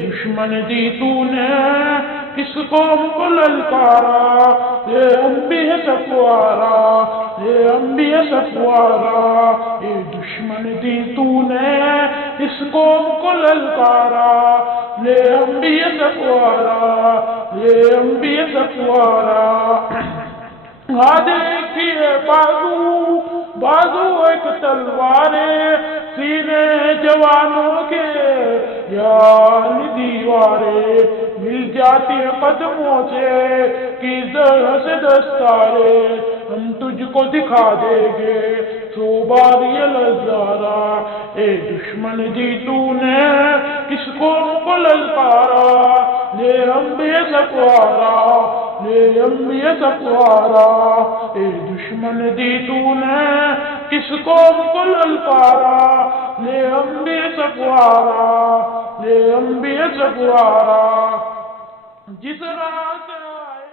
دشمن دی تو نے کس قوم کو للکارا، یہ انبیاء سفوارا، یہ انبیاء سفوارا، یہ دشمن دی تو نے کس قوم کو للکارا، یہ انبیاء سفوارا، یہ انبیاء سفوارا۔ ہاں دیکھیے بازو بازو ایک تلوارے سینے جوانوں کے یار دیوارے، مل جاتی ہے قدموں سے کی زر سے دستارے، ہم تجھ کو دکھا دیں گے سو بار یہ نظارہ۔ اے دشمن دی تو نے کس قوم کو للکارا، یہ انبیاء سفوارا، یہ انبیاء سفوارا۔ اے دشمن دی تو نے کس قوم کو للکارا، یہ انبیاء سفوارا، یہ انبیاء سفوارا۔ جس راہ سے آئے